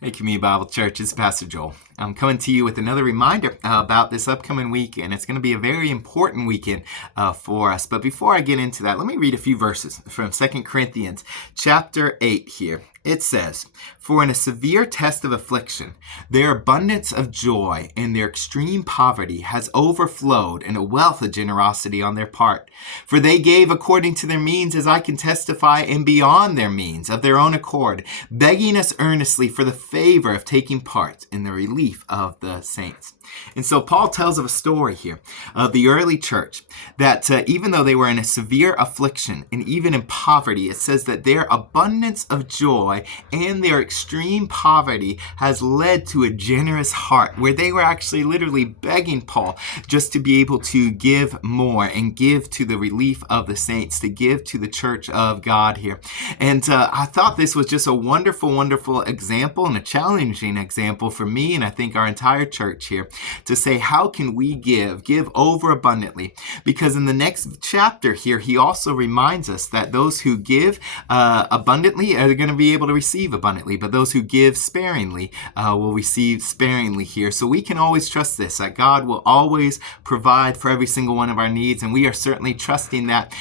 Hey, Community Bible Church, it's Pastor Joel. I'm coming to you with another reminder about this upcoming weekend. It's going to be a very important weekend for us. But before I get into that, let me read a few verses from 2 Corinthians chapter 8 here. It says, "For in a severe test of affliction, their abundance of joy and their extreme poverty has overflowed in a wealth of generosity on their part. For they gave according to their means, as I can testify, and beyond their means, of their own accord, begging us earnestly for the favor of taking part in the relief of the saints." And so Paul tells of a story here of the early church that even though they were in a severe affliction and even in poverty, it says that their abundance of joy and their extreme poverty has led to a generous heart where they were actually literally begging Paul just to be able to give more and give to the relief of the saints, to give to the church of God here. And I thought this was just a wonderful, wonderful example and a challenging example for me and I think our entire church here to say, how can we give over abundantly? Because in the next chapter here, he also reminds us that those who give abundantly are going to be able to receive abundantly, but those who give sparingly will receive sparingly here. So we can always trust this, that God will always provide for every single one of our needs, and we are certainly trusting that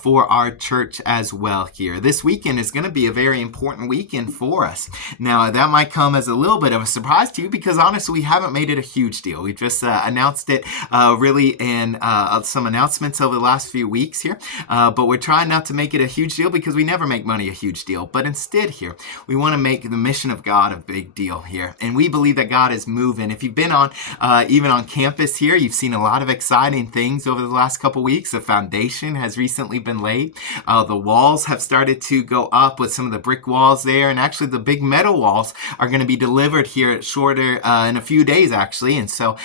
for our church as well here. This weekend is going to be a very important weekend for us. Now, that might come as a little bit of a surprise to you because honestly, we haven't made it a huge deal. We just announced it really in some announcements over the last few weeks here, but we're trying not to make it a huge deal because we never make money a huge deal, but instead here, we want to make the mission of God a big deal here, and we believe that God is moving. If you've been on, even on campus here, you've seen a lot of exciting things over the last couple weeks. The foundation has recently been laid. The walls have started to go up with some of the brick walls there, and actually the big metal walls are going to be delivered here shorter in a few days actually, and so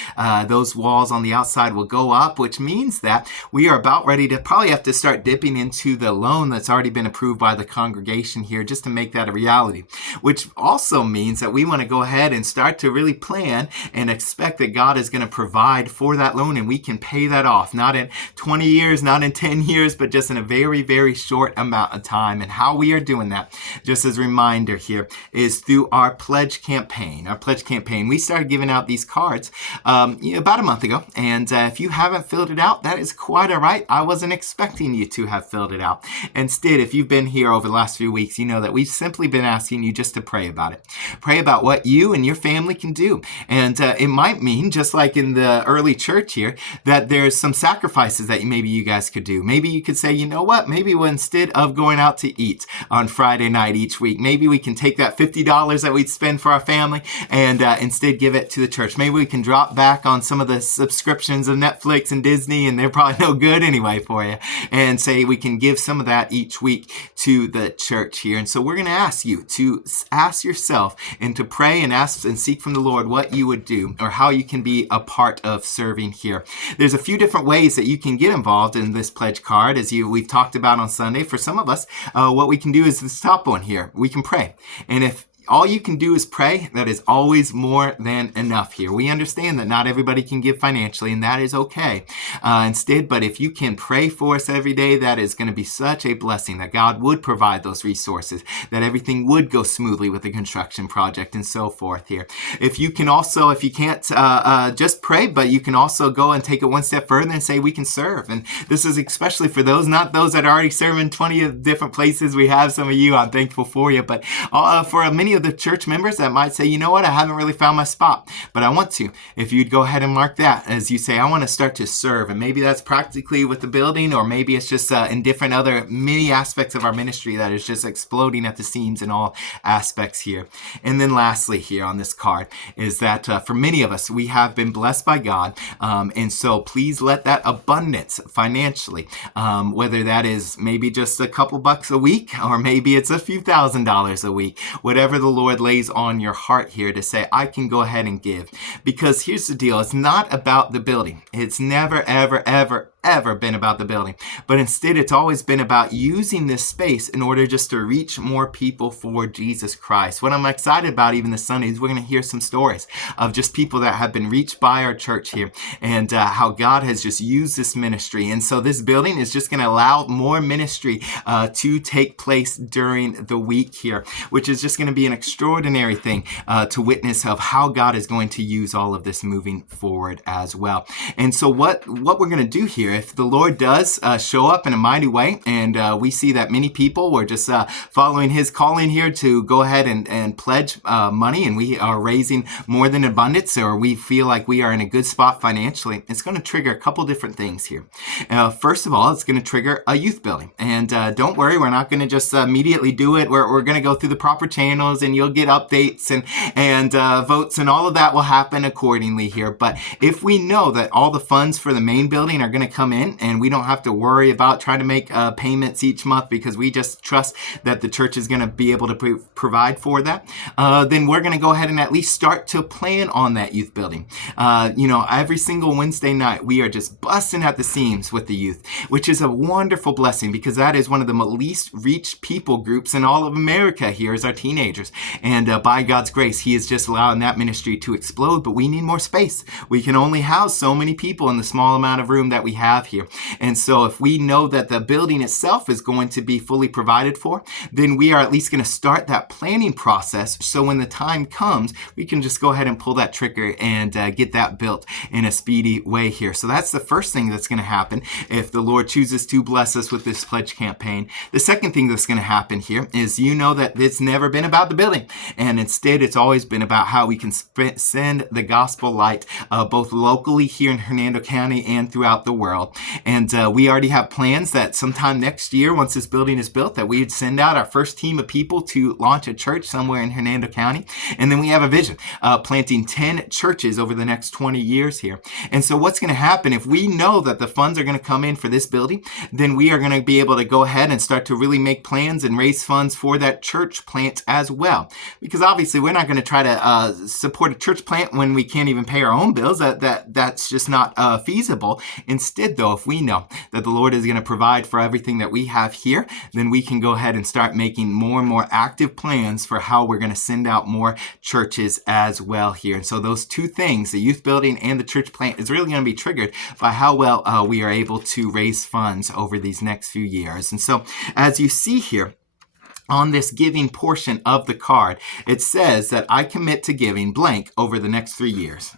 those walls on the outside will go up, which means that we are about ready to probably have to start dipping into the loan that's already been approved by the congregation here just to make that a reality, which also means that we want to go ahead and start to really plan and expect that God is going to provide for that loan and we can pay that off, not in 20 years, not in 10 years, but just in a very, very short amount of time. And how we are doing that, just as a reminder here, is through our pledge campaign. Our pledge campaign, we started giving out these cards about a month ago, and if you haven't filled it out, that is quite all right. I wasn't expecting you to have filled it out. Instead, if you've been here over the last few weeks, you know that we've simply been asking you just to pray about it. Pray about what you and your family can do, and it might mean, just like in the early church here, that there's some sacrifices that maybe you guys could do. Maybe you could say, you know what, maybe instead of going out to eat on Friday night each week, maybe we can take that $50 that we'd spend for our family and instead give it to the church. Maybe we can drop back on some of the subscriptions of Netflix and Disney, and they're probably no good anyway for you, and say we can give some of that each week to the church here. And so we're going to ask you to ask yourself and to pray and ask and seek from the Lord what you would do or how you can be a part of serving here. There's a few different ways that you can get involved in this pledge card, as we've talked about on Sunday. For some of us, what we can do is this top one here. We can pray. And if all you can do is pray, that is always more than enough here. We understand that not everybody can give financially, and that is okay. But if you can pray for us every day, that is going to be such a blessing, that God would provide those resources, that everything would go smoothly with the construction project and so forth here. If you can't just pray, but you can also go and take it one step further and say we can serve. And this is especially for those, not those that are already serving 20 different places. We have some of you, I'm thankful for you, but for many of the church members that might say, you know what, I haven't really found my spot, but I want to. If you'd go ahead and mark that as you say, I want to start to serve, and maybe that's practically with the building, or maybe it's just in different other many aspects of our ministry that is just exploding at the seams in all aspects here. And then lastly here on this card is that for many of us, we have been blessed by God, and so please let that abundance financially, whether that is maybe just a couple bucks a week, or maybe it's a few $1,000s a week, whatever the Lord lays on your heart here to say, I can go ahead and give. Because here's the deal, it's not about the building. It's never, ever, ever, ever been about the building, but instead it's always been about using this space in order just to reach more people for Jesus Christ. What I'm excited about even this Sunday is we're going to hear some stories of just people that have been reached by our church here, and how God has just used this ministry. And so this building is just going to allow more ministry to take place during the week here, which is just going to be an extraordinary thing to witness of how God is going to use all of this moving forward as well. And so what we're going to do here, if the Lord does show up in a mighty way, and we see that many people were just following his calling here to go ahead and pledge money, and we are raising more than abundance, or we feel like we are in a good spot financially, it's going to trigger a couple different things here. First of all, it's going to trigger a youth building. And don't worry, we're not going to just immediately do it. We're going to go through the proper channels, and you'll get updates and votes, and all of that will happen accordingly here. But if we know that all the funds for the main building are going to come in, and we don't have to worry about trying to make payments each month because we just trust that the church is going to be able to provide for that, then we're going to go ahead and at least start to plan on that youth building. Every single Wednesday night, we are just busting at the seams with the youth, which is a wonderful blessing because that is one of the least reached people groups in all of America here is our teenagers. And by God's grace, he is just allowing that ministry to explode, but we need more space. We can only house so many people in the small amount of room that we have here. And so if we know that the building itself is going to be fully provided for, then we are at least going to start that planning process. So when the time comes, we can just go ahead and pull that trigger and get that built in a speedy way here. So that's the first thing that's going to happen if the Lord chooses to bless us with this pledge campaign. The second thing that's going to happen here is that it's never been about the building, and instead it's always been about how we can send the gospel light both locally here in Hernando County and throughout the world. And we already have plans that sometime next year, once this building is built, that we would send out our first team of people to launch a church somewhere in Hernando County. And then we have a vision planting 10 churches over the next 20 years here. And so what's going to happen if we know that the funds are going to come in for this building, then we are going to be able to go ahead and start to really make plans and raise funds for that church plant as well. Because obviously we're not going to try to support a church plant when we can't even pay our own bills. That's just not feasible. Instead, though, if we know that the Lord is going to provide for everything that we have here, then we can go ahead and start making more and more active plans for how we're going to send out more churches as well here. And so those two things, the youth building and the church plant, is really going to be triggered by how well we are able to raise funds over these next few years. And so as you see here, on this giving portion of the card, it says that I commit to giving blank over the next 3 years.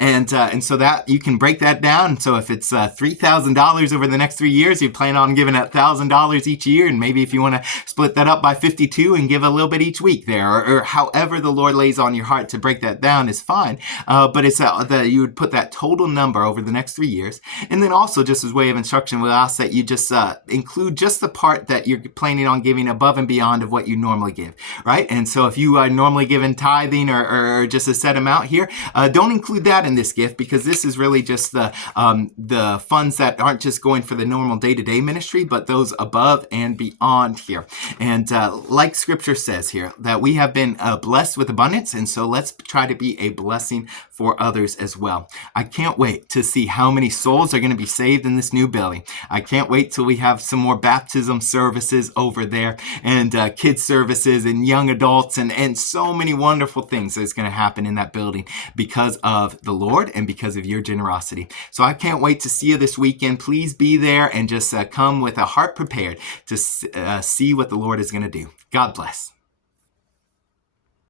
And so that you can break that down. So if it's $3,000 over the next 3 years, you plan on giving $1,000 each year. And maybe if you want to split that up by 52 and give a little bit each week there, or however the Lord lays on your heart to break that down is fine. But it's that you would put that total number over the next 3 years. And then also, just as way of instruction, we'll ask that you just include just the part that you're planning on giving above and beyond of what you normally give, right? And so if you are normally given tithing or just a set amount here, don't include that in this gift, because this is really just the funds that aren't just going for the normal day-to-day ministry, but those above and beyond here. And like scripture says here, that we have been blessed with abundance, and so let's try to be a blessing for others as well. I can't wait to see how many souls are going to be saved in this new building. I can't wait till we have some more baptism services over there, and kids services and young adults, and so many wonderful things that's going to happen in that building because of the Lord and because of your generosity. So I can't wait to see you this weekend. Please be there and just come with a heart prepared to see what the Lord is going to do. God bless.